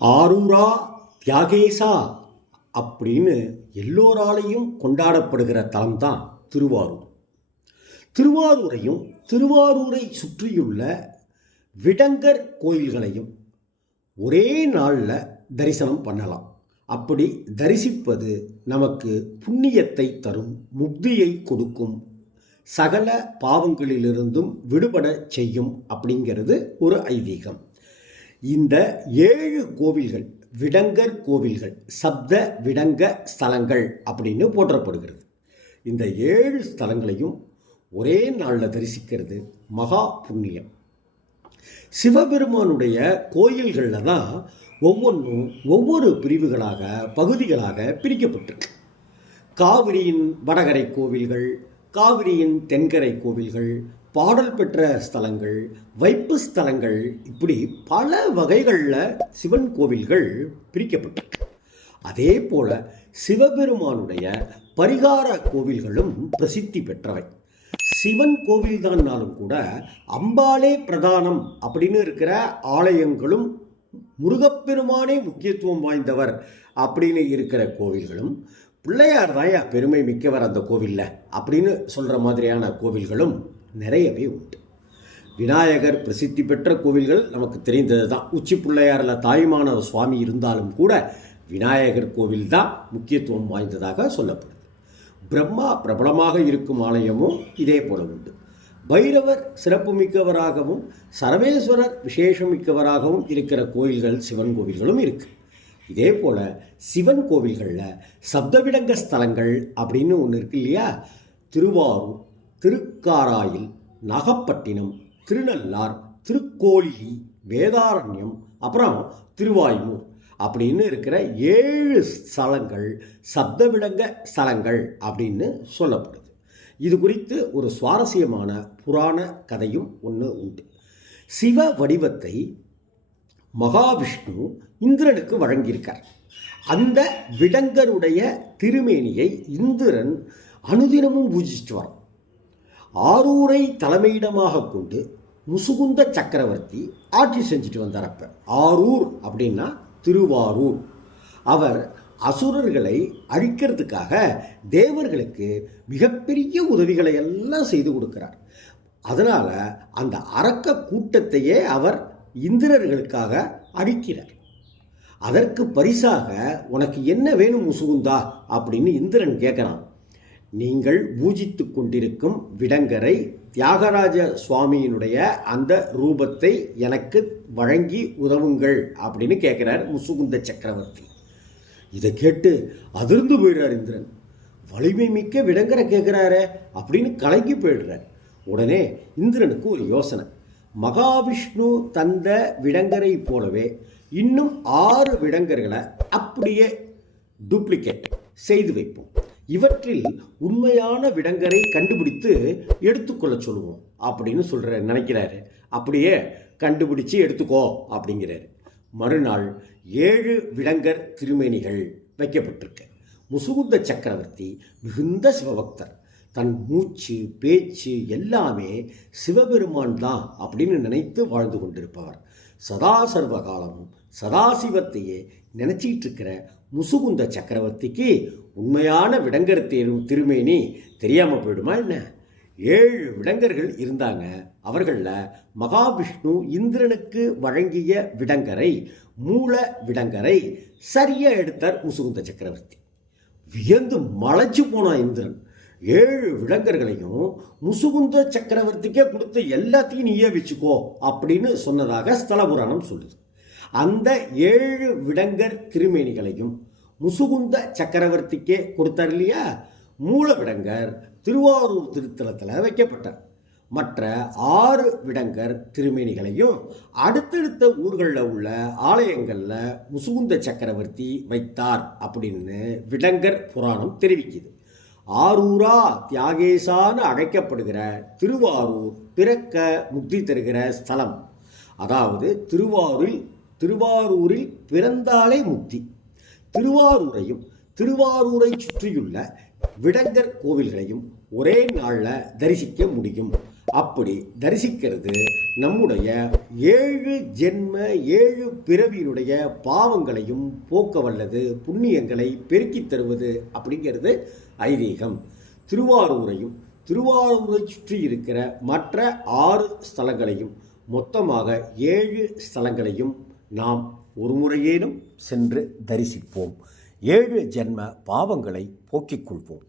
ஆரூரா தியாகேசா அப்படின்னு எல்லோராலையும் கொண்டாடப்படுகிற தலம் தான் திருவாரூர். திருவாரூரையும் திருவாரூரை சுற்றியுள்ள விடங்கர் கோயில்களையும் ஒரே நாளில் தரிசனம் பண்ணலாம். அப்படி தரிசிப்பது நமக்கு புண்ணியத்தை தரும் முக்தியை கொடுக்கும் சகல பாவங்களிலிருந்தும் விடுபட செய்யும் அப்படிங்கிறது ஒரு ஐதீகம். இந்த ஏழு கோவில்கள் விடங்கர் கோவில்கள் சப்த விடங்க ஸ்தலங்கள் அப்படின்னு போற்றப்படுகிறது. இந்த ஏழு ஸ்தலங்களையும் ஒரே நாளில் தரிசிக்கிறது மகா புண்ணியம். சிவபெருமானுடைய கோயில்களில் தான் ஒவ்வொன்றும் ஒவ்வொரு பிரிவுகளாக பகுதிகளாக பிரிக்கப்பட்டிருக்கு. காவிரியின் வடகரை கோவில்கள் காவிரியின் தென்கரை கோவில்கள் பாடல் பெற்ற ஸ்தலங்கள் வைப்பு ஸ்தலங்கள் இப்படி பல வகைகளில் சிவன் கோவில்கள் பிரிக்கப்பட்டிருக்கு அதே போல சிவபெருமானுடைய பரிகார கோவில்களும் பிரசித்தி பெற்றவை. சிவன் கோவில்தான்னாலும் கூட அம்பாலே பிரதானம் அப்படின்னு இருக்கிற ஆலயங்களும் முருகப்பெருமானே முக்கியத்துவம் வாய்ந்தவர் அப்படின்னு இருக்கிற கோவில்களும் பிள்ளையார் தாயா பெருமை மிக்கவர் அந்த கோவிலில் அப்படின்னு சொல்கிற மாதிரியான கோவில்களும் நிறையவே உண்டு. விநாயகர் பிரசித்தி பெற்ற கோவில்கள் நமக்கு தெரிந்தது தான் உச்சி பிள்ளையாரில் தாயுமானவர் சுவாமி இருந்தாலும் கூட விநாயகர் கோவில் தான் முக்கியத்துவம் வாய்ந்ததாக சொல்லப்படுது. பிரம்மா பிரபலமாக இருக்கும் ஆலயமும் இதே போல உண்டு. பைரவர் சிறப்புமிக்கவராகவும் சரவேஸ்வரர் விசேஷமிக்கவராகவும் இருக்கிற கோயில்கள் சிவன் கோவில்களும் இருக்கு. இதே போல சிவன் கோவில்களில் சப்தவிடங்க ஸ்தலங்கள் அப்படின்னு ஒன்று இருக்கு இல்லையா? திருவாரூர் திருக்காராயில் நாகப்பட்டினம் திருநள்ளார் திருக்கோளிலி வேதாரண்யம் அப்புறம் திருவாய்மூர் அப்படின்னு இருக்கிற ஏழு ஸ்தலங்கள் சப்தவிடங்க ஸ்தலங்கள் அப்படின்னு சொல்லப்படுது. இது குறித்து ஒரு சுவாரஸ்யமான புராண கதையும் ஒன்று உண்டு. சிவ வடிவத்தை மகாவிஷ்ணு இந்திரனுக்கு வழங்கியிருக்கார். அந்த விடங்கருடைய திருமேனியை இந்திரன் அனுதினமும் பூஜிச்சுட்டு வரான். ஆரூரை தலைமையிடமாக கொண்டு முசுகுந்த சக்கரவர்த்தி ஆட்சி செஞ்சுட்டு வந்தார் ஆரூர் அப்படின்னா திருவாரூர். அவர் அசுரர்களை அழிக்கிறதுக்காக தேவர்களுக்கு மிகப்பெரிய உதவிகளை எல்லாம் செய்து கொடுக்கிறார். அதனால் அந்த அரக்க கூட்டத்தையே அவர் இந்திரர்களுக்காக அழிக்கிறார். அதற்கு பரிசாக உனக்கு என்ன வேணும் முசுகுந்தா? அப்படின்னு இந்திரன் கேட்குறான். நீங்கள் பூஜித்து கொண்டிருக்கும் விடங்கரை தியாகராஜ சுவாமியினுடைய அந்த ரூபத்தை எனக்கு வழங்கி உதவுங்கள் அப்படின்னு கேட்குறார் முசுகுந்த சக்கரவர்த்தி. இதை கேட்டு அதிர்ந்து போயிடுறார் இந்திரன். வலிமை மிக்க விடங்கரை கேட்குறாரே அப்படின்னு கலங்கி போயிடுறார். உடனே இந்திரனுக்கு ஒரு யோசனை. மகாவிஷ்ணு தந்த விடங்கரை போலவே இன்னும் ஆறு விடங்கர்களை அப்படியே டூப்ளிகேட் செய்து வைப்போம். இவற்றில் உண்மையான விடங்கரை கண்டுபிடித்து எடுத்துக்கொள்ள சொல்லுவோம் அப்படின்னு சொல்கிற நினைக்கிறாரு. அப்படியே கண்டுபிடிச்சு எடுத்துக்கோ அப்படிங்கிறாரு. மறுநாள் ஏழு விடங்கர் திருமேனிகள் வைக்கப்பட்டிருக்கு. முசுகுந்த சக்கரவர்த்தி மிகுந்த சிவபக்தர். தன் மூச்சு பேச்சு எல்லாமே சிவபெருமான் தான் அப்படின்னு நினைத்து வாழ்ந்து கொண்டிருப்பவர். சதா சர்வ காலமும் சதாசிவத்தையே நினச்சிட்டு இருக்கிற முசுகுந்த சக்கரவர்த்திக்கு உண்மையான விடங்கர் திரு திருமேனி தெரியாமல் போயிடுமா என்ன? ஏழு விடங்கர்கள் இருந்தாங்க. அவர்களில் மகாவிஷ்ணு இந்திரனுக்கு வழங்கிய விடங்கரை மூல விடங்கரை சரியாக எடுத்தார் முசுகுந்த சக்கரவர்த்தி. வியந்து மலைச்சு போனான் இந்திரன். ஏழு விடங்கர்களையும் முசுகுந்த சக்கரவர்த்திக்கே கொடுத்து எல்லாத்தையும் நீயே வச்சுக்கோ அப்படின்னு சொன்னதாக ஸ்தல புராணம் சொல்லுது. அந்த ஏழு விடங்கர் திருமேனிகளையும் முசுகுந்த சக்கரவர்த்திக்கே கொடுத்தார் இல்லையா? மூல விடங்கர் திருவாரூர் திருத்தலத்தில் வைக்கப்பட்டார். மற்ற ஆறு விடங்கர் திருமேனிகளையும் அடுத்தடுத்த ஊர்களில் உள்ள ஆலயங்களில் முசுகுந்த சக்கரவர்த்தி வைத்தார் அப்படின்னு விடங்கர் புராணம் தெரிவிக்குது. ஆரூரா தியாகேசான்னு அழைக்கப்படுகிற திருவாரூர் பிறக்க முக்தி தருகிற ஸ்தலம். அதாவது திருவாரூரில் திருவாரூரில் பிறந்தாலே முக்தி. திருவாரூரையும் திருவாரூரை சுற்றியுள்ள விடங்கர் கோவில்களையும் ஒரே நாளில் தரிசிக்க முடியும். அப்படி தரிசிக்கிறது நம்முடைய ஏழு ஜென்ம ஏழு பிறவியினுடைய பாவங்களையும் போக்க வல்லது புண்ணியங்களை பெருக்கித் தருவது அப்படிங்கிறது ஐதீகம். திருவாரூரையும் திருவாரூரை சுற்றி இருக்கிற மற்ற ஆறு ஸ்தலங்களையும் மொத்தமாக ஏழு ஸ்தலங்களையும் நாம் ஒரு முறையேனும் சென்று தரிசிப்போம். ஏழு ஜென்ம பாவங்களை போக்கிக் கொள்வோம்.